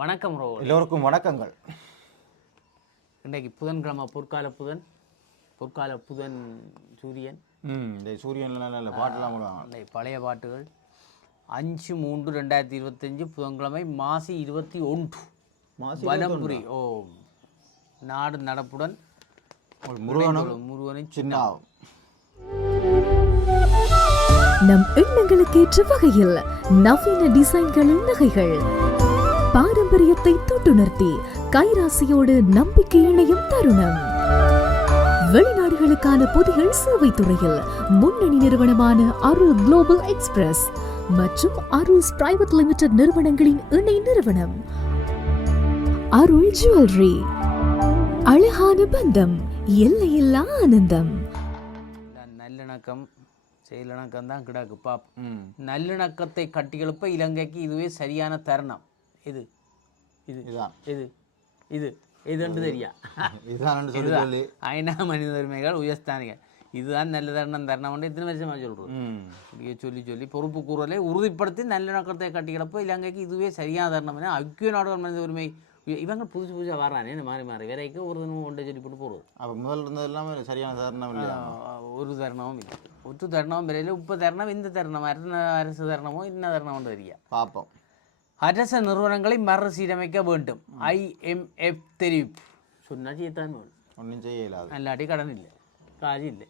வணக்கம் ரோ எல்லோருக்கும் வணக்கங்கள். இன்றைக்கு புதன்கிழமை பொற்கால புதன் பொற்கால புதன் சூரியன். ம் இந்த சூரியன்ல நல்ல பாட்டெல்லாம் போடுவாங்க. இந்த பழைய பாட்டுகள். அஞ்சு மூன்று ரெண்டாயிரத்தி இருபத்தஞ்சு புதன்கிழமை மாசி இருபத்தி ஒன்று. மாசி வலம்புரி ஓ நாடு நடப்புடன் முருகனும் முருகனின் சின்னாவும். நம் எண்ணங்களுக்கேற்ற வகையில் நவீன டிசைன்களில் நகைகள். பாரம்பரியத்தை தொட்டுணர்த்தி கைராசியோடு நம்பிக்கை இணையும் தருணம். வெளிநாடுகளுக்கான பொதிகள் சேவை துறையில் முன்னணி நிறுவனமான அருள் குளோபல் எக்ஸ்பிரஸ் மற்றும் அருள்ஸ் பிரைவேட் லிமிடெட் நிறுவனங்களின் இணை நிறுவனம். அருள் ஜுவல்லரி அழகான பந்தம் எல்லையில்லா ஆனந்தம். நல்லிணக்கம் செயலிணக்கம் தான் கிடக்கு ம். நல்லிணக்கத்தை கட்டியெழுப்ப இலங்கைக்கு இதுவே சரியான தருணம். இது. இது. இதுதான். இது. இது. இதுன்னு தெரியா? இதுதான். சொல்லி. ஐநா மனித உரிமைகள் உயர்ஸ்தானிகள். இதுதான் நல்ல தருணம் தருணம் இத்தனை வருஷமா சொல்கிறோம் இப்படியே சொல்லி சொல்லி பொறுப்பு கூறலை உறுதிப்படுத்தி நல்லிணக்கத்தை கட்டிக்கிறப்போ இலங்கைக்கு இதுவே சரியான தருணம் என ஐக்கிய நாடுகள் மனித உரிமை இவங்க புதுசு புதுசாக வரானே இந்த மாறி மாறி. வரைக்கும் ஒரு தினமும் கொண்டு சொல்லி போட்டு போடுறது அப்போ முதல்ல இருந்தது எல்லாமே சரியான தருணம் இல்லையா? ஒரு தருணமும் இல்லை. ஒற்று தருணமும் வரையில் உப்பு தருணம் இந்த தருணம் அரசு தருணமோ இன்ன தருணம் வரியா பார்ப்போம் அரச நிறுவனங்களை மறுசீரமைக்க வேண்டும். ஐஎம்எஃப் தெரிவிப்பு. சொன்னா செய்யத்தான் வேணும். ஒன்றும் செய்ய இயலாது. அல்லாட்டி கடன் இல்லை. காசு இல்லை.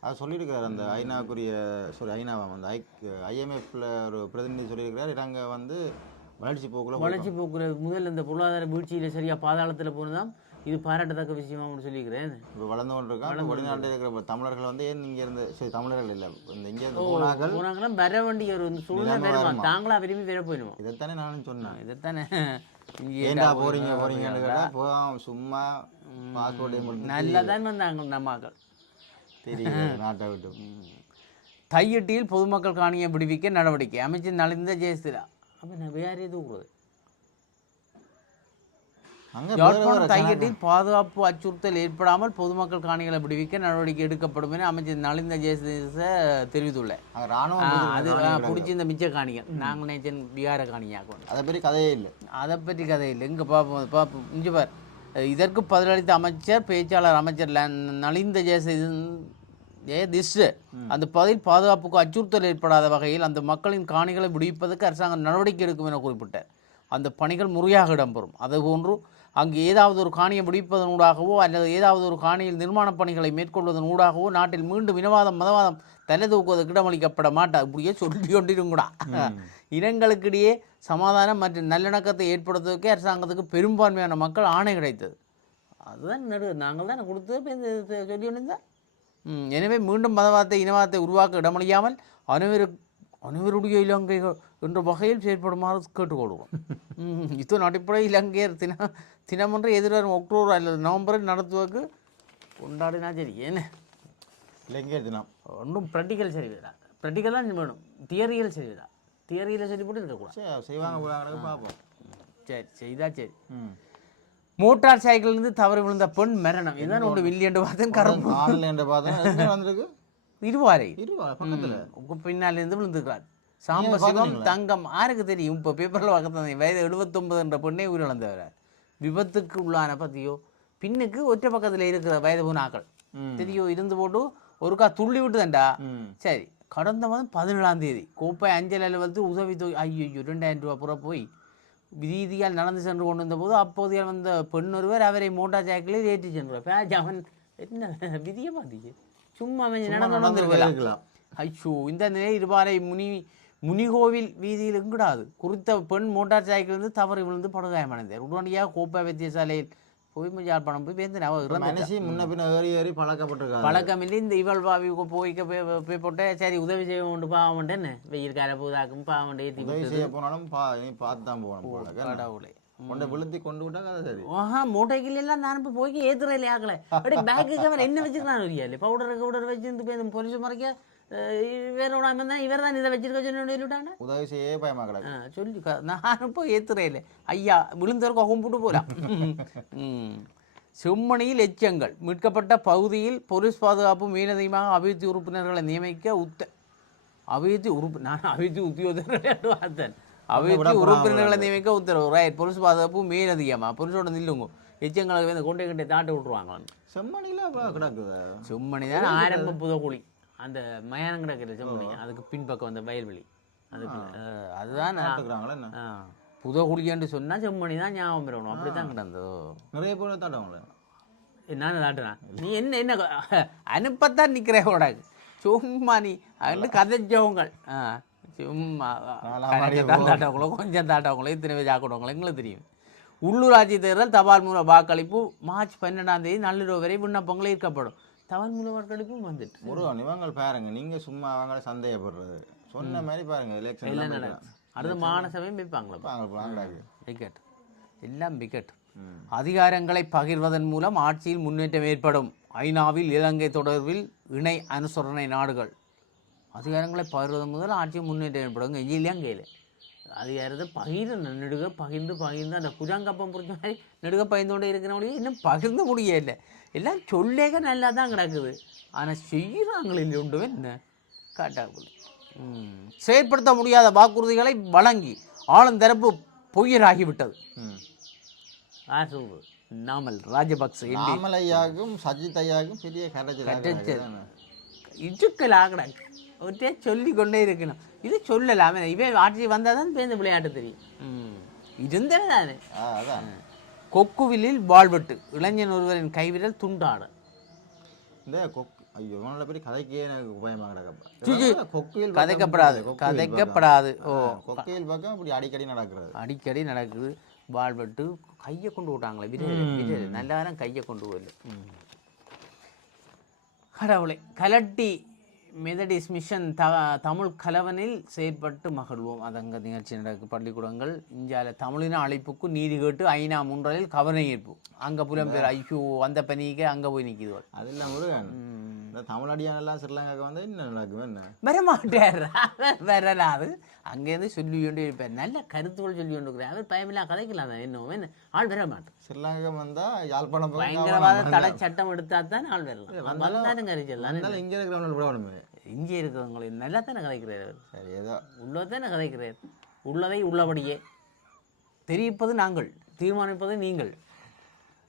அது சொல்லியிருக்காரு அந்த ஐநாவுக்குரிய சாரி ஐநாவா அந்த ஐ ஐஎம்எஃப்ல ஒரு பிரதிநிதி சொல்லியிருக்கிறார். இலங்கை வந்து வளர்ச்சி போக்குல வளர்ச்சி போக்குற முதல்ல இந்த பொருளாதார வீழ்ச்சியில் சரியாக பாதாளத்தில் போனதாம். இது பாராட்டத்தக்க விஷயமா சொல்லிக்கிறேன் இப்போ வளர்ந்து கொண்டு இருக்கான் வெளிநாட்டில் இருக்கிற தமிழர்கள் வந்து ஏன் இங்க இருந்து சரி தமிழர்கள் இல்லை. இந்த இங்க இருந்து போனார்கள். போனாங்கன்னா வர வேண்டிய ஒரு சூழ்நிலை வருமா? தாங்களா விரும்பி வர போயிடுவோம் இதைத்தானே நானும் சொன்னேன். இதைத்தானே. ஏன்டா போறீங்க போறீங்கன்னு கேட்டா போகாம சும்மா பாஸ்போர்ட்டை மட்டும் நல்லா தான் வந்தாங்க நம்ம மக்கள் தெரியும் நாட்டை விட்டு. தையிட்டியில் பொதுமக்கள் காணியை விடுவிக்க நடவடிக்கை. அமைச்சர் நலிந்த ஜெயஸ்திரா அப்போ நான் வேற எது கூடாது அங்க வேற யாழ்ப்பாணம் தையிட்டில் பாதுகாப்பு அச்சுறுத்தல் ஏற்படாமல் பொதுமக்கள் காணிகளை விடுவிக்க நடவடிக்கை எடுக்கப்படும் என அமைச்சர் நலிந்த தெரிவித்துள்ளார். ஆ, போகுது, அது. பிடிச்சி இந்த மிச்ச காணிகள். நாங்கள் நினைச்சேன் பிகார காணியாக்கணும் அதை பற்றி கதையே இல்லை. அதை பற்றி கதை இல்லை. இங்கே பார்ப்போம் பார்ப்போம் இங்கே பார். இதற்கு பதிலளித்த அமைச்சர் பேச்சாளர் அமைச்சர் நலிந்த ஜெயச ஜெயதிஷ் அந்த பதில் பாதுகாப்புக்கு அச்சுறுத்தல் ஏற்படாத வகையில் அந்த மக்களின் காணிகளை விடுவிப்பதற்கு அரசாங்கம் நடவடிக்கை எடுக்கும் என குறிப்பிட்டார். அந்த பணிகள் முறையாக இடம்பெறும். அதுபோன்று அங்கு ஏதாவது ஒரு காணியை விடுவிப்பதன் ஊடாகவோ அல்லது ஏதாவது ஒரு காணியில் நிர்மாணப் பணிகளை மேற்கொள்வதன் ஊடாகவோ நாட்டில் மீண்டும் இனவாதம் மதவாதம் தலை தூக்குவதற்கு இடமளிக்கப்பட மாட்டார் இப்படியே சொல்லி கொண்டிருங்கூடா இனங்களுக்கிடையே சமாதானம் மற்றும் நல்லிணக்கத்தை ஏற்படுத்துவதற்கே அரசாங்கத்துக்கு பெரும்பான்மையான மக்கள் ஆணை கிடைத்தது. அதுதான் நடு நாங்கள் தான் கொடுத்து சொல்லி கொண்டிருந்தா எனவே மீண்டும் மதவாதத்தை இனவாதத்தை உருவாக்க இடமளியாமல் அனைவரு அனைவருடைய இலங்கைகள் என்ற வகையில் செயற்படுமாறு கேட்டுக்கொள்கிறோம் ம், இதன் அடிப்படையில் இலங்கையர் தின தினமொன்று எதிர்வரும் அக்டோபர் அல்லது நவம்பரில் நடத்துவதற்கு கொண்டாடினா சரி ஏன்னு இலங்கையர் தினம். ஒன்றும் ப்ராக்டிக்கல் சரிவிடா. ப்ராக்டிக்கல் தான் வேணும். தியரியல் சரிவிடா. தியரியில் சரி போட்டு இருக்கக்கூடாது. சரி செய்வாங்க பார்ப்போம். சரி செய்தா சரி. மோட்டார் சைக்கிளிலிருந்து தவறி விழுந்த பெண் மரணம். இதுதான் ஒன்று வில்லியண்டு பார்த்தேன் கரும்பு. ஆன்லைன்ல பார்த்தா எத்தனை வந்திருக்கு? இருவாரை. இருவா பக்கத்துல. உங்க பின்னால இருந்து விழுந்துக்கிறார் சாம்பசிவம் தங்கம். யாருக்கு தெரியும். இப்போ பேப்பரில் பார்க்கறது வயது எழுபத்தொன்பது என்ற பெண்ணே உயிரிழந்தவர். விபத்துக்கு உள்ளான பத்தியோ பின்னுக்கு ஒற்றை பக்கத்தில் இருக்கிற வயது பூனாக்கள் ம். தெரியும் இருந்து போட்டு ஒருக்கா துள்ளி விட்டுதண்டா சரி கடந்த மாதம் பதினேழாம் தேதி கோப்பை அஞ்சல் அலுவலகத்தில் உதவி தொகை ஐயோ ரெண்டாயிரம் ரூபா புற போய் வீதியால் நடந்து சென்று கொண்டு வந்தபோது அப்போதைய வந்த பெண் ஒருவர் அவரை மோட்டார் சைக்கிளில் ஏற்றி சென்றார். அவன் என்ன விதியை பார்த்தீங்க சும்மா அவன் நடந்து. ஐயோ இந்த நிலை இருபாலை முனி முனிகோவில் வீதியில் எங்கிடாது? குறித்த பெண் மோட்டார் சைக்கிளிலிருந்து தவறி விழுந்து படுகாயமடைந்தார் உடனடியாக கோப்பை வைத்தியசாலையில் போய் யாழ்ப்பாணம் போய் பேருந்து அவ இறந்துட்டா. மனுஷி முன்ன பின்ன ஏறி ஏறி பழக்கப்பட்டிருக்காங்க பழக்கமில்லை. இந்த இவள் பாவி போய்க்க போய் போய் போட்டு சரி உதவி செய்ய உண்டு பாவம் என்ன? வெயில் கால போதாக்கும் பாவம் ஏற்றி உதவி செய்ய போனாலும் பா நீ பார்த்து தான் போகணும் போல கடவுளே. கொண்டு விழுத்தி கொண்டு விட்டா கதை சரி. ஆஹா மூட்டைகள் எல்லாம் நான் இப்போ போய் ஏத்துறேன் இல்லையா ஆக்கல அப்படியே அவன் என்ன இல்லையா பவுடர் கவுடர் வச்சிருந்து போய் போலீஸ் மறைக்க இவரோட தான் இவர் தான் இதை வச்சிருக்க சொல்லி சொல்லிவிட்டாங்க உதவி செய்ய பயமா கிடக்கு ஆ, சொல்லி நான் போய் ஏத்துறேன் இல்லை ஐயா விழுந்தவருக்கு கும்பிட்டு போலாம் ம். செம்மணியில் எச்சங்கள் மீட்கப்பட்ட பகுதியில் போலீஸ் பாதுகாப்பு மேலதிகமாக அபிவிருத்தி உறுப்பினர்களை நியமிக்க உத்த அபிவிருத்தி உறுப்பு நான் அபிவிருத்தி உத்தியோகத்தர் பார்த்தேன் அவைக்கு உறுப்பினர்களை நியமிக்க உத்தரவு ரைட் பொலிஸ் பாதுகாப்பு மேலதிகமா பொலிஸோட நில்லுங்க எச்சங்களுக்கு வந்து கொண்டே கொண்டே தாட்டி விட்டுருவாங்க கிடக்குதா செம்மணி தான் ஆரம்ப புதக்குழி அந்த மயானம் கிடக்குற செம்மணி அதுக்கு பின்பக்கம் அந்த வயல்வெளி. அதுக்கு அதுதான் நான் பாத்துக்கிறாங்களா என்ன? ஆ, புதக்குழின்னு சொன்னா செம்மணி தான் ஞாபகம் வரணும் அப்படி தான் கிடந்ததோ. நிறைய பேர் தாட்டவங்களே நான் தாட்டுறேன் நீ என்ன என்ன அனுப்பத்தான் நிற்கிற உனக்கு. சும்மா நீ அண்டு கதைச்சவங்கள் ஆ சும்மா தாட்டவங்களோ கொஞ்சம் தாட்டவங்களோ இத்தனை பேர் ஆக்கிடுவாங்களோ எங்களுக்கு தெரியும். உள்ளூராட்சி தேர்தல் தபால் மூலம் வாக்களிப்பு மார்ச் பன்னெண்டாம் தேதி நள்ளிரவு வரை விண்ணப்பங்கள் ஈர்க்கப்படும். வாக்களிப்பும் வந்துட்டு. முருகன் இவங்க பாருங்க நீங்க சும்மா அவங்கள சந்தேகப்படுறது. சொன்ன மாதிரி பாருங்க எலெக்ஷன் நடக்கும் அடுத்த மாநசபையும் வைப்பாங்களா விக்கெட். எல்லாம் விக்கெட். அதிகாரங்களை பகிர்வதன் மூலம் ஆட்சியில் முன்னேற்றம் ஏற்படும். ஐநாவில் இலங்கை தொடர்பில் இணை அனுசரணை நாடுகள். அதிகாரங்களை பகிர்வதன் முதல் ஆட்சியில் முன்னேற்றம் ஏற்படும். எங்கேயும் கையில் அதிகாரத்தை பகிர நெடுக பகிர்ந்து பகிர்ந்து அந்த புஜாங்கப்பம் புரிஞ்ச மாதிரி நெடுக பகிர்ந்தோண்டே இருக்கிறவங்களே இன்னும் பகிர்ந்து முடியல. எல்லாம் சொல்லேக நல்லா தான் கிடக்குது ஆனால் செய்கிறாங்களில் உண்டு என்ன? காட்டாக்குள்ள. செயற்படுத்த முடியாத வாக்குறுதிகளை வழங்கி ஆளுந்தரப்பு பொய்யராகிவிட்டது. ம். யார் சொல்றது நாமல் ராஜபக்ச எம்பி. நாமல் ஐயாவுக்கும் சஜித் ஐயாவுக்கும் பெரிய கரைச்சல் ஆகடாங்க ஒற்றே சொல்லி கொண்டே இருக்கணும். இது சொல்லலாமே. இவன் ஆட்சி வந்தால் தான் பேருந்து விளையாட்டு தெரியும். ம். இருந்தன தானே. அதான். கொக்குவிலில் வாழ்வெட்டு. இளைஞன் ஒருவரின் கைவிரல் துண்டாட இந்த கொக்கு ஐயோ இவனோட பெரிய கதைக்கே எனக்கு பயமா கிடக்கப்பா. C, C. கொக்கையில் கதைக்கப்படாது கதைக்கப்படாது. ஓ. கொக்கையில் பக்கம் இப்படி அடிக்கடி நடக்கிறது. அடிக்கடி நடக்குது. வாழ்வெட்டு கையை கொண்டு விட்டாங்களே விரல் விரல் நல்ல கையை கொண்டு வரல கடவுளை கலட்டி மெதடிஸ் மிஷன் த தமிழ் கலவனில் செயற்பட்டு மகிழ்வோம். அது அங்கே நிகழ்ச்சி நடக்கு. பள்ளிக்கூடங்கள் இந்தியாவில் தமிழின அழைப்புக்கு நீதி கேட்டு ஐநா முன்றலில் கவன ஈர்ப்பு அங்கே புலம்பெயர் ஐயோ அந்த பணிக்கு அங்கே போய் நிற்கிது அது இல்லை முருகன் இந்த எல்லாம் ஸ்ரீலங்காக்கு வந்து என்ன நடக்கும் என்ன? வரமாட்டார். அவர் வரலாது அங்கேருந்து சொல்லி கொண்டு இருப்பார். நல்ல கருத்துக்கள் சொல்லி கொண்டு இருக்கிறார். அவர் பயமில்லா கதைக்கலாம். தான் என்ன ஆள் வர மாட்டார் ஸ்ரீலங்கா வந்தா யாழ்ப்பாணம் பயங்கரவாத. தடை சட்டம் எடுத்தா தான் ஆள் வரலாம். வந்தாலும் தானே அதனால இங்க இருக்கிறவங்க விடணுமே இங்கே இருக்கிறவங்களை நல்லா தானே கதைக்கிறார் அவர். சரி ஏதோ. உள்ளதானே கதைக்கிறார். உள்ளதை உள்ளபடியே தெரிவிப்பது நாங்கள் தீர்மானிப்பது நீங்கள்.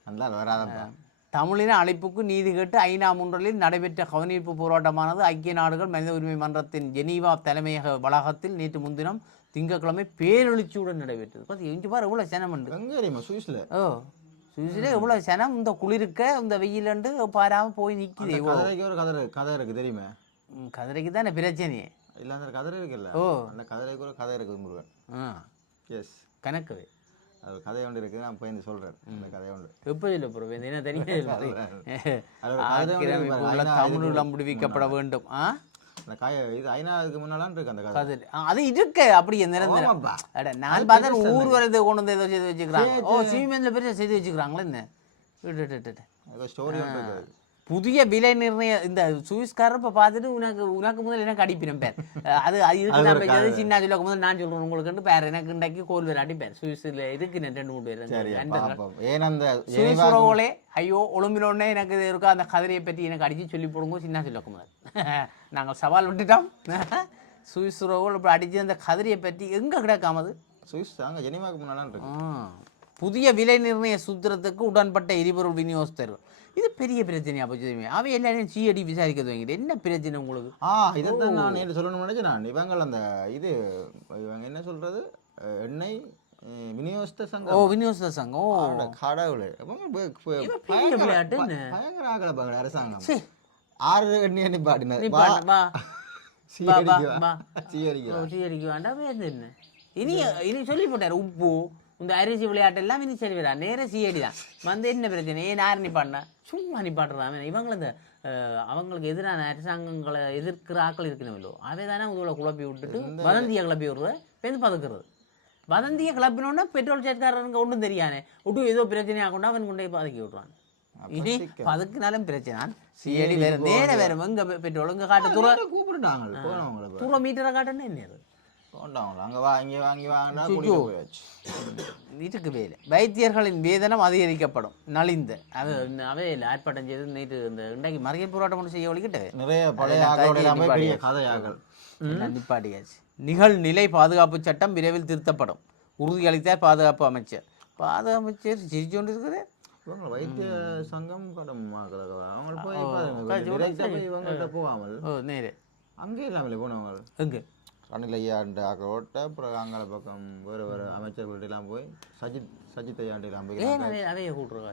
நல்லா வராதப்பா. தமிழின அழைப்புக்கு நீதி கேட்டு ஐநா முன்றலில் நடைபெற்ற கவனிப்பு போராட்டமானது ஐக்கிய நாடுகள் மனித உரிமை மன்றத்தின் ஜெனீவா தலைமையக வளாகத்தில் நேற்று முன்தினம் திங்கட்கிழமை பேரெழுச்சியுடன் நடைபெற்றது. பார்த்து இங்கே பாரு எவ்வளோ சனம் உண்டு சுவிஸ்ல? ஓ சுவிஸில் எவ்வளோ சனம்? இந்த குளிருக்க இந்த வெயிலண்டு பாராமல் போய் நிற்கிது கதிரைக்கு ஒரு கதை கதை இருக்கு தெரியுமா? கதிரைக்கு தானே பிரச்சனையே. இல்ல அந்த கதிரை இருக்குல்ல? ஓ. அந்த கதிரைக்கு ஒரு கதை இருக்குது முருகன். ஆ. எஸ் கணக்கு அது கதை ஒன்று இருக்குது நான் போய் சொல்றேன். அந்த கதை ஒன்று. எப்போ இல்லை ப்ரோ என்ன ஐநா தமிழ் விதிக்கப்பட வேண்டும். ஆ? அந்த காய இது ஐநாவுக்கு முன்னாலாம் இருக்கு அந்த கதை. அது இருக்கு. அப்படி நிரந்தரம். நான் பார்த்தா ஊர் வரது கொண்டு வந்து ஏதோ செய்து வச்சுக்கிறாங்க. ஓ சீமெண்ட்ல பெரிய செய்து வச்சுக்கிறாங்களே என்ன? ஸ்டோரி ஒன்று இருக்குது. புதிய விலை நிர்ணய இந்த சுவிஸ்காரர் இப்போ பார்த்துட்டு உனக்கு உனக்கு முதல்ல எனக்கு அடிப்பினம் பேர். அது அது இருக்கு சின்ன சொல்ல முதல்ல நான் சொல்றேன் உங்களுக்கு பேர். எனக்கு இன்றைக்கு கோல் பேர் அடிப்பேர் சுவிஸில் இருக்கு ரெண்டு மூணு பேர். அந்த சரி நண்பர்கள். பாப்போம் ஏன் அந்த சுவிஸ் உறவுகளே ஐயோ ஒழும்பினோடனே எனக்கு இது இருக்கா அந்த கதிரையை பற்றி எனக்கு அடித்து சொல்லி போடுங்க சின்ன சொல்ல முதல் நாங்கள் சவால் விட்டுட்டோம். சுவிஸ் உறவுகள் இப்போ அடித்து அந்த கதிரையை பற்றி எங்கே கிடக்காமது சுவிஸ் அங்கே ஜெனிமாவுக்கு ஆ. புதிய விலை நிர்ணய சூத்திரத்துக்கு உடன்பட்ட எரிபொருள் விநியோகஸ்தர்கள் இது பெரிய பிரச்சனையா போச்சு? அவன் எல்லாரையும் சீயடி விசாரிக்க துவங்கிட்டு என்ன பிரச்சனை உங்களுக்கு? ஆ இதைத்தான் நான் நேற்று சொல்லணும்னு நினைச்சேன். நான் இவங்க அந்த இது இவங்க என்ன சொல்றது? எண்ணெய் விநியோகஸ்த ஓ சங்கம் விநியோகஸ்த சங்கம். ஓ. அவரோட கடவுளே. பயங்கர- ஆகல பாங்க அரசாங்கம். ஆறு எண்ணி. சீயடிக்கிறா ஓ, சீயடிக்க வேண்டாம் என்ன? இனி இனி சொல்லி போட்டார். உப்பு. இந்த அரிசி விளையாட்டு எல்லாம் இனி சரி வரா நேர சிஐடி தான். வந்து என்ன பிரச்சனை? ஏன் யார் நிப்பாட்டினா? சும்மா நிப்பாட்டுறான் இவங்களை இந்த அவங்களுக்கு எதிரான அரசாங்கங்களை எதிர்க்கிற ஆக்கள் இருக்கணுமല്ലോ அவை தானே உங்களை குழப்பி விட்டுட்டு வதந்தியை கிளப்பி விடுறது பெருந்து பதுக்குறது. வதந்தியை கிளப்பினோன்னா பெட்ரோல் சேர்க்காரங்க ஒன்றும் தெரியானே விட்டு ஏதோ பிரச்சனையாக கொண்டு அவன் கொண்டே பதுக்கி விட்றான். இனி பதுக்குனாலும் பிரச்சனை சிஐடி வேற நேர வேற எங்க பெட்ரோல் இங்க காட்ட தூர கூப்பிட்டுட்டாங்க போனவங்களை தூர மீட்டரை காட்டணும் என்ன அங்க வா இங்க வாங்கி வாங்கினா போயாச்சு வீட்டுக்கு வேலை வைத்தியர்களின் வேதனம் அதிகரிக்கப்படும். நலிந்த. அது அவே இல்லை. ஆர்ப்பாட்டம் செய்து நேற்று இந்த இன்றைக்கு மறியல் போராட்டம் ஒன்று செய்ய ஒழிக்கிட்டு. நிறைய பழைய கதையாக்கள் நிப்பாட்டியாச்சு. நிகழ்நிலை பாதுகாப்பு சட்டம் விரைவில் திருத்தப்படும். உறுதியளித்தார் பாதுகாப்பு அமைச்சர். பாதுகாப்பு அமைச்சர் சிரிச்சு கொண்டு இவங்க வைத்திய சங்கம் கடும் அவங்க போய் இவங்கள்ட்ட போகாமல். நேரு. அங்கே இல்லாமலே போனவங்க. எங்கே? ரணில் ஐயாண்ட ஆக்களோட்ட அப்புறம் அங்காள பக்கம் வேறு வேறு எல்லாம் போய் சஜித் சஜித் ஐயாண்டெல்லாம் போய் அவைய கூட்டுருவா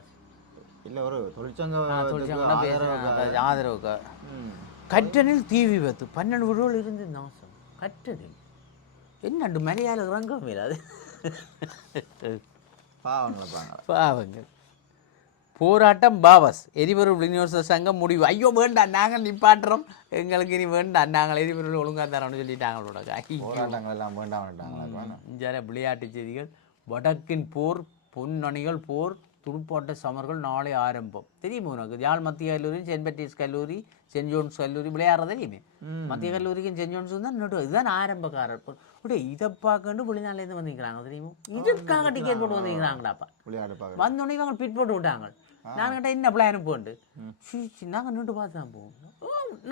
இல்லை ஒரு தொழிற்சங்க ஆதரவுக்கு. கற்றனில் தீ விபத்து. பன்னெண்டு வீடுகள் இருந்து நாசம். கற்றனில். என்னண்டு மரியாதை இறங்க முடியாது பாவங்களை பாங்க பாவங்க போராட்டம் பாவஸ் எரிபொருள் விநியோக சங்கம் முடிவு. ஐயோ வேண்டாம் நாங்கள் நிப்பாட்டுறோம். எங்களுக்கு இனி வேண்டாம் நாங்கள் எரிபொருள் ஒழுங்கா தரோம்னு சொல்லிட்டாங்களோட போராட்டங்கள் எல்லாம் வேண்டாம் வேண்டாங்களா இந்தியாவில் விளையாட்டு செய்திகள். வடக்கின் போர் பொன்னணிகள் போர் துடுப்பாட்ட சமர்கள் நாளை ஆரம்பம். தெரியுமா உனக்கு? யாழ் மத்திய கல்லூரி சென்ட் பேட்டிஸ் கல்லூரி சென்ட் ஜோன்ஸ் கல்லூரி விளையாடுறது தெரியுமே? மத்திய கல்லூரிக்கும் சென்ட் ஜோன்ஸும் தான் இதுதான் ஆரம்பக்காரர் அப்படியே இதை பார்க்கண்டு வெளிநாட்டிலேருந்து வந்திருக்கிறாங்க தெரியுமா? இதுக்காக டிக்கெட் போட்டு பார்க்க வந்தோடனே இவங்க பிட் போட்டு விட்டாங்க. நான் கிட்ட என்ன பிளான் போண்டு சீச்சி நாங்கள் நின்று பார்த்து தான் போவோம்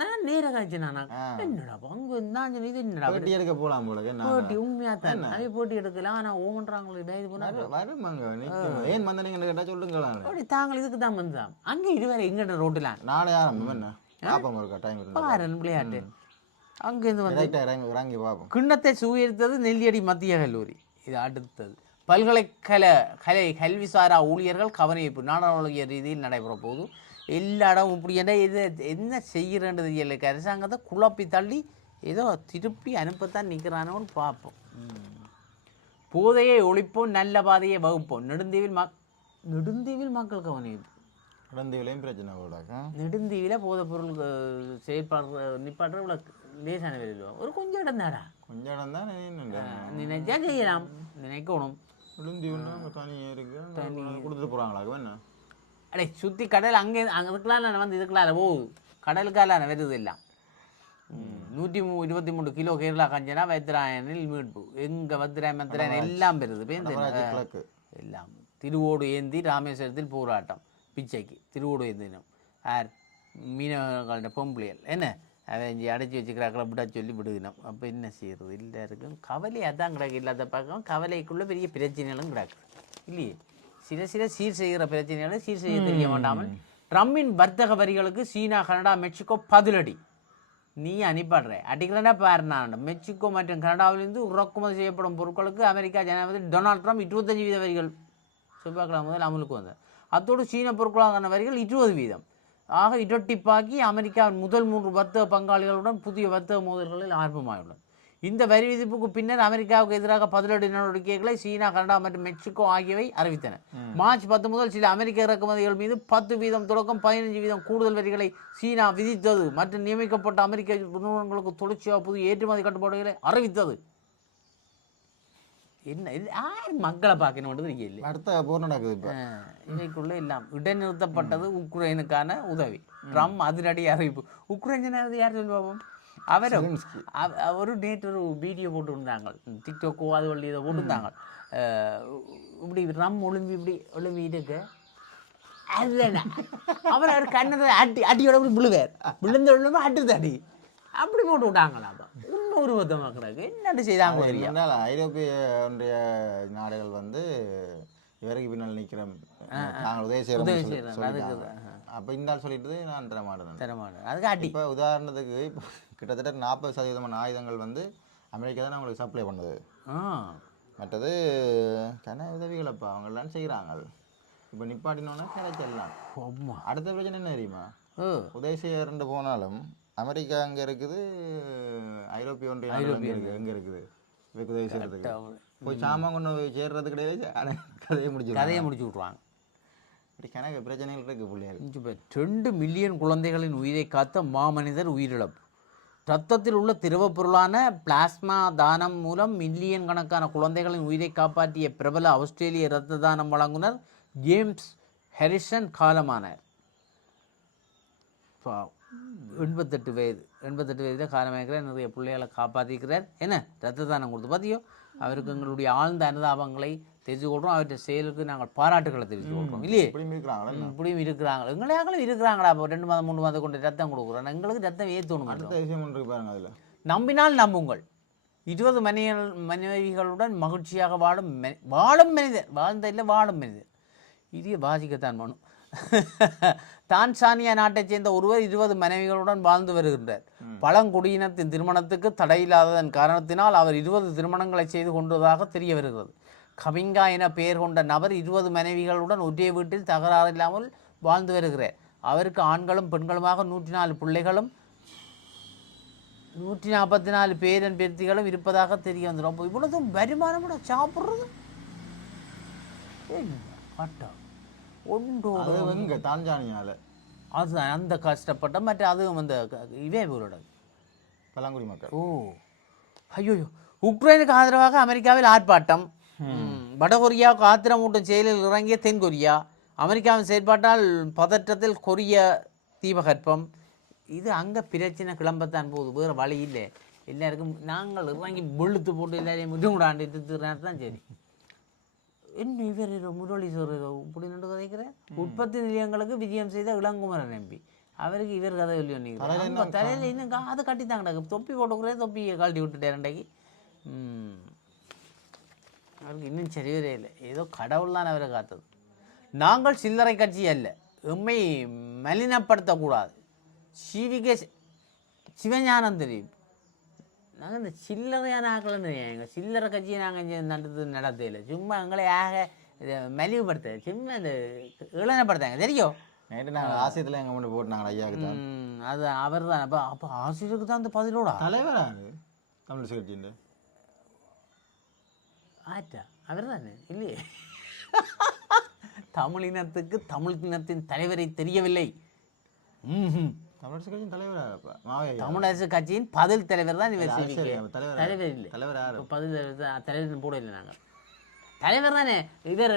நான் நேர காய்ச்சி நான் என்னடா அங்கே நான் இது என்னடா பேட்டி எடுக்க போகலாம் போல போட்டி உண்மையா தான். அதே போட்டி எடுக்கலாம் ஆனால் ஓமன்றாங்களே இது பண்ணா வருமாங்க ஏன் வந்த நீங்கள் கேட்டால் அப்படி தாங்கள் இதுக்கு தான் வந்தான். அங்கே இதுவரை எங்கிட்ட ரோட்டில்? நாளை ஆரம்பம் என்ன? பார்ப்போம் இருக்கா டைம் இருந்தால் பாரு விளையாட்டு. அங்கேருந்து வந்து இறங்கி இறங்கி பார்ப்போம் கிண்ணத்தை சுவீர்த்தது நெல்லியடி மத்திய கல்லூரி. இது அடுத்தது. பல்கலைக்கழக கலை கல்விசாரா ஊழியர்கள் கவனிப்பு நாடாளுமன்ற ரீதியில் நடைபெற போகுது எல்லா இடமும் இப்படி என்ன இது என்ன செய்கிறன்றது தெரியல. அரசாங்கத்தை குழப்பி தள்ளி ஏதோ திருப்பி அனுப்பத்தான் நிற்கிறானோன்னு பார்ப்போம் போதையை ஒழிப்போம் நல்ல பாதையை வகுப்போம். நெடுந்தீவில் மக் நெடுந்தீவில் மக்கள் கவனிப்பு. குழந்தைகளையும் பிரச்சனை நெடுந்தீவில போதைப் பொருள் அஹ், செயற்பாடுற நிப்பாட்டுற இவ்வளோ லேசான வெளியில் ஒரு கொஞ்சம் இடம் தாடா கொஞ்சம் இடம் தான் நினைச்சா செய்யலாம் நினைக்கணும் விழுந்தி தனியாக இருக்கு கொடுத்துட்டு போகிறாங்களா என்ன அடே சுற்றி கடல் அங்கே அங்கே இதுக்கெல்லாம் நான் வந்து இதுக்கெல்லாம் போகுது கடலுக்கால வருது எல்லாம் நூற்றி மூ இருபத்தி மூணு கிலோ கேரளா கஞ்சனா வைத்திராயனில் மீட்பு எங்கே வத்திராயன் மத்திராயன் எல்லாம் பெறுது எல்லாம் திருவோடு ஏந்தி ராமேஸ்வரத்தில் போராட்டம் பிச்சைக்கு திருவோடு ஏந்தினம் ஆர் மீனவர்களோட பொம்பளையல் என்ன அதை இங்கே அடைச்சி வச்சுக்கிறாக்களை விட சொல்லி விடுவினோம் அப்போ என்ன செய்யறது? இல்லை இருக்கும் கவலையாக தான் கிடக்கு. இல்லாத பக்கம் கவலைக்குள்ளே பெரிய பிரச்சனைகளும் கிடக்கு. இல்லையே? சில சில சீர் செய்கிற பிரச்சனைகளை சீர் செய்ய தெரிய வேண்டாமல் ட்ரம்பின் வர்த்தக வரிகளுக்கு சீனா கனடா மெக்சிகோ பதிலடி. நீ அனுப்பிடுற. அடிக்கலனா பாரு நான். மெக்சிகோ மற்றும் கனடாவிலிருந்து இறக்குமதி செய்யப்படும் பொருட்களுக்கு அமெரிக்கா ஜனாதிபதி டொனால்ட் ட்ரம்ப் இருபத்தஞ்சு வீத வரிகள். செவ்வாய்க்கிழமை முதல் அமலுக்கு வந்தார். அத்தோடு சீன பொருட்களான வரிகள் இருபது வீதம். ஆக இரட்டிப்பாக்கி அமெரிக்காவின் முதல் மூன்று வர்த்தக பங்காளிகளுடன் புதிய வர்த்தக மோதல்களில் ஆர்வமாயுள்ளது. இந்த வரி விதிப்புக்கு பின்னர் அமெரிக்காவுக்கு எதிராக பதிலடி நடவடிக்கைகளை சீனா கனடா மற்றும் மெக்சிகோ ஆகியவை அறிவித்தன. மார்ச் பத்து முதல் சில அமெரிக்க இறக்குமதிகள் மீது பத்து வீதம் தொடக்கம் பதினஞ்சு வீதம் கூடுதல் வரிகளை சீனா விதித்தது. மற்றும் நியமிக்கப்பட்ட அமெரிக்க நிறுவனங்களுக்கு தொடர்ச்சியாக புதிய ஏற்றுமதி கட்டுப்பாடுகளை அறிவித்தது. என்ன? இது யார் மக்களை பார்க்கணும் தெரியல அடுத்த போர் நடக்குது இப்போ. இதைக்குள்ள எல்லாம் இடைநிறுத்தப்பட்டது உக்ரைனுக்கான உதவி. ட்ரம்ப் அதிரடி அறிவிப்பு. உக்ரைன் ஜனாதிபதி யார் சொல்லுவோம் அவர் அவ- அவர் நேற்று ஒரு வீடியோ போட்டுருந்தாங்க. டிக்டாக்கோ அது வழி இதை போட்டிருந்தாங்க. இப்படி ரம் ஒளிம்பி இப்படி ஒளிம்பி இருக்கு. அதுதானே அவர் அவர் கண்ணதை அடி அடியோட இப்படி விழுவார். விழுந்த விழுந்து அட்டுது அடி. அப்படி போட்டு விட்டாங்களா அப்போ? இன்னும் ஒரு என்னட்டு செய்தாங்க தெரியும் என்னென்னால் ஐரோப்பிய ஒன்றிய நாடுகள் வந்து இவருக்கு பின்னால் நிற்கிற நாங்கள் உதவி செய்கிறோம் சொல்லிட்டாங்க. அப்போ இந்த ஆள் சொல்லிட்டு நான் தர மாட்டேன் தரமான அதுக்கு அடி இப்போ உதாரணத்துக்கு இப்போ கிட்டத்தட்ட நாற்பது சதவீதமான ஆயுதங்கள் வந்து அமெரிக்கா தான் அவங்களுக்கு சப்ளை பண்ணுது. மற்றது கன உதவிகளப்பா அவங்கெல்லாம் செய்கிறாங்க இப்போ நிப்பாட்டினோன்னா கிடைச்சிடலாம் அடுத்த பிரச்சனை என்ன தெரியுமா? உதவி செய்ய போனாலும் அமெரிக்கா அங்கே இருக்குது ஐரோப்பிய ஒன்றிய நாடுகள் அங்கே இருக்குது எங்கே இருக்குது? உதவி செய்யறதுக்கு போய் சாமான் கொண்டு போய் சேர்றது கிடையாது கதையை முடிச்சு கதையை முடிச்சு விட்ருவாங்க இப்படி கணக்கு பிரச்சனைகள் இருக்குது பிள்ளைகள் பாரு, ரெண்டு மில்லியன் குழந்தைகளின் உயிரை காத்த மாமனிதர் உயிரிழப்பு. ரத்தத்தில் உள்ள திரவப் பொருளான பிளாஸ்மா தானம் மூலம் மில்லியன் கணக்கான குழந்தைகளின் உயிரை காப்பாற்றிய பிரபல ஆஸ்திரேலிய இரத்த தானம் வழங்குனர் ஜேம்ஸ் ஹெரிசன் காலமானார். எண்பத்தெட்டு வயது. எண்பத்தெட்டு வயதில் காலமாகிற நிறைய பிள்ளைகளை காப்பாற்றிக்கிறார் என்ன? ரத்த தானம் கொடுத்து. பார்த்தியோ அவருக்கு எங்களுடைய ஆழ்ந்த அனுதாபங்களை தெரிஞ்சு கொள்கிறோம் அவருடைய செயலுக்கு நாங்கள் பாராட்டுகளை தெரிவித்து கொள்கிறோம் இல்லையே? இப்படியும் இருக்கிறாங்க எங்களையாங்களும் இருக்கிறாங்களா? இப்போ ரெண்டு மாதம் மூணு மாதம் கொண்டு ரத்தம் கொடுக்குறோம். எங்களுக்கு ரத்தம் ஏற்றணும் அடுத்த விஷயம் ஒன்று பாருங்க அதில். நம்பினால் நம்புங்கள். இருபது மனைவிகள் மனைவிகளுடன் மகிழ்ச்சியாக வாழும் வாழும் மனிதர். வாழ்ந்த இல்லை வாழும் மனிதர். இது வாசிக்கத்தான் வேணும். தான்சானியா நாட்டைச் சேர்ந்த ஒருவர் இருபது மனைவிகளுடன் வாழ்ந்து வருகின்றார். பழங்குடியினத்தின் திருமணத்துக்கு தடையில்லாததன் காரணத்தினால் அவர் இருபது திருமணங்களை செய்து கொண்டதாக தெரிய வருகிறது கவிங்கா என பெயர் கொண்ட நபர் இருபது மனைவிகளுடன் ஒரே வீட்டில் தகராறு இல்லாமல் வாழ்ந்து வருகிறார். அவருக்கு ஆண்களும் பெண்களுமாக நூற்றி நாலு பிள்ளைகளும் நூற்றி நாற்பத்தி நாலு பேரன் பேர்த்திகளும் இருப்பதாக தெரிய வந்துடும் அப்போ இவ்வளவு வருமானம் கூட சாப்பிட்றது? கட்டா ஒன்றோட அது எங்க? தான்ஜானியால. அது அந்த கஷ்டப்பட்ட மற்ற அதுவும் அந்த இவே இவரோட பழங்குடி மக்கள். ஓ. ஐயோ உக்ரைனுக்கு ஆதரவாக அமெரிக்காவில் ஆர்ப்பாட்டம். வடகொரியாவுக்கு ஆத்திரமூட்டும் செயலில் இறங்கிய தென்கொரியா. அமெரிக்காவின் செயற்பாட்டால் பதற்றத்தில் கொரிய தீபகற்பம். இது அங்கே பிரச்சனை கிளம்பத்தான் போகுது. வேறு வழி இல்லை. எல்லாருக்கும் நாங்கள் இறங்கி வெளுத்து போட்டு எல்லாரையும் முதுகுடாண்டு தான் சரி. என்ன இவர் முரளீஸ்வரர் இப்படி நின்று கதைக்கிறேன். உற்பத்தி நிலையங்களுக்கு விஜயம் செய்த இளங்குமரன் எம்பி அவருக்கு இவர் கதை சொல்லி ஒன்று தலையில் இன்னும் கா- அது கட்டித்தாங்கடா. தொப்பி போட்டுக்கிறேன் தொப்பியை கழட்டி விட்டுட்டேன் ரெண்டைக்கு. அவருக்கு இன்னும் சரிவரே இல்லை. ஏதோ கடவுள் தான் அவரை காத்தது. நாங்கள் சில்லறை கட்சி அல்ல. எம்மை மலினப்படுத்தக்கூடாது. சிவிகே சிவஞானம் தெரியும். நாங்கள் இந்த சில்லறையான ஆக்கலன்னு எங்கள் சில்லறை கட்சியை நாங்கள் நடத்து நடத்தையில சும்மா எங்களை ஆக இதை மலிவுபடுத்த சும்மா இந்த இளனப்படுத்தாங்க தெரியும் நேற்று நாங்கள் ஆசியத்தில் எங்க முன்னாடி போட்டாங்க ஐயாவுக்கு தான் ம், அது அவர் தான். அப்போ அப்போ ஆசிரியருக்கு தான் அந்த பதிலோடா? தலைவரா தமிழ் கட்சியின் ஆச்சா அவர் தானே இல்லையே. தமிழினத்துக்கு தமிழ் இனத்தின் தலைவரை தெரியவில்லை. ம்ஹும். தமிழரசு கட்சியின் தலைவரா மாவையா? தமிழரசு கட்சியின் பதில் தலைவர் தான் இவர் தலைவர். இல்லை. தலைவர் பதில் தலைவர் தான் தலைவர் போட இல்லை நாங்கள் தலைவர் தானே. இவர்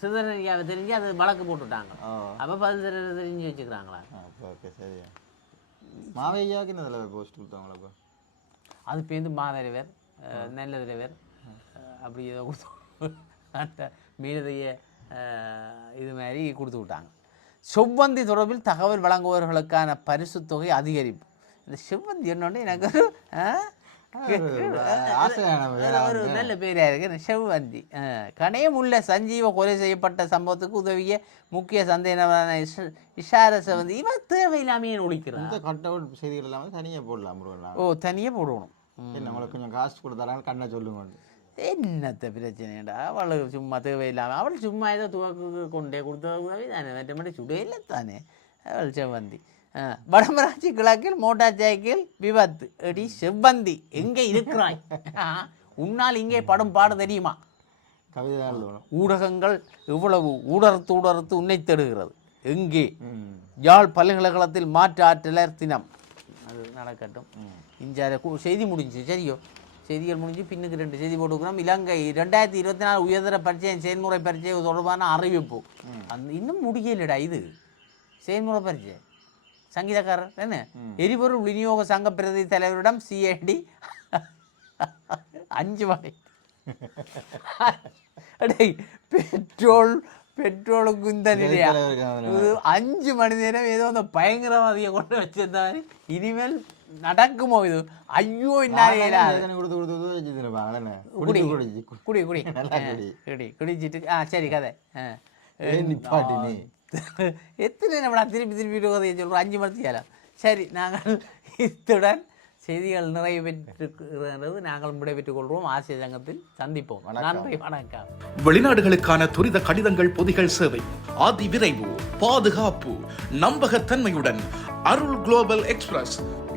சிதறனியாவை தெரிஞ்சு அது வழக்கு போட்டுவிட்டாங்க அப்போ பதில் தலைவர் தெரிஞ்சு வச்சுக்கிறாங்களா? ஓகே சரி. மாவையாவுக்கு என்ன தலைவர் போஸ்ட் கொடுத்தாங்களா அது பேருந்து மாதலைவர் நல்ல தலைவர் அப்படி ஏதோ கொடுத்து மீனதைய இது மாதிரி கொடுத்து விட்டாங்க. செவ்வந்தி தொடர்பில் தகவல் வழங்குபவர்களுக்கான பரிசு தொகை அதிகரிப்பு. இந்த செவ்வந்தி என்னொன்று எனக்கு ஒரு ஒரு நல்ல பேராக இருக்கு. செவ்வந்தி அஹ், கணையமுள்ள சஞ்சீவ கொலை செய்யப்பட்ட சம்பவத்துக்கு உதவிய முக்கிய சந்தேகமான இஷ- இஷார செவ்வந்தி இவன் தேவையில்லாமையே ஒழிக்கிறான் இந்த கட் அவுட் செய்திகள் எல்லாம் தனியாக போடலாம் ஓ தனியாக போடணும். என்ன உங்களுக்கு கொஞ்சம் காசு கொடுத்தாரான்னு கண்ணை சொல்லுங்க. சும்மா தேவையில்லாமல் அவள் சும்மா ஏதோ துவக்கு கொண்டே கொடுத்த உதவி தானே மற்றபடி சுடையில தானே அவள் செவ்வந்தி ஆ, வடமராட்சி கிழக்கில் மோட்டார் சைக்கிள் விபத்து எடி செவ்வந்தி எங்கே இருக்கிறாய் உன்னால் இங்கே படம் பாட தெரியுமா ஊடகங்கள் எவ்வளவு ஊடறுத்து ஊடறுத்து உன்னை தேடுகிறது எங்கே யாழ் பல்கலைக்கழகத்தில் மாற்று ஆற்றலர் தினம் அது நடக்கட்டும் கு- செய்தி முடிஞ்சு சரியோ செய்திகள் முடிஞ்சு பின்னுக்கு ரெண்டு செய்தி போட்டுக்கிறோம் இலங்கை ரெண்டாயிரத்தி இருபத்தி நாலு உயர்தர பரீட்சை செயல்முறை பரீட்சை தொடர்பான அறிவிப்பு. அந்த இன்னும் முடியலடா இது. செயல்முறை பரீட்சை. சங்கீதக்காரர் என்ன? எரிபொருள் விநியோக சங்க பிரதி தலைவரிடம் சிஐடி அஞ்சு வகை. பெட்ரோல் பெட்ரோலுக்கு இந்த நிலையா அஞ்சு மணி நேரம் ஏதோ அந்த பயங்கரவாதியை கொண்டு வச்சிருந்தாரு இனிமேல் குடிச்சிட்டு ஆ சரி கதை ஆ. ஏன் நிப்பாட்டி நீ? எத்தனை நம்மளா திருப்பி திருப்பி கதையை சொல்கிறோம் அஞ்சு மணித்தியாலம் சரி நாங்கள் இத்துடன் செய்திகள் நிறைவு பெற்றிருக்கிறது நாங்கள் விடைபெற்றுக் கொள்வோம் ஆசிய சங்கத்தில் சந்திப்போம் நன்றி வணக்கம் வெளிநாடுகளுக்கான துரித கடிதங்கள் பொதிகள் சேவை அதி விரைவு பாதுகாப்பு நம்பகத்தன்மையுடன் அருள் குளோபல் எக்ஸ்பிரஸ்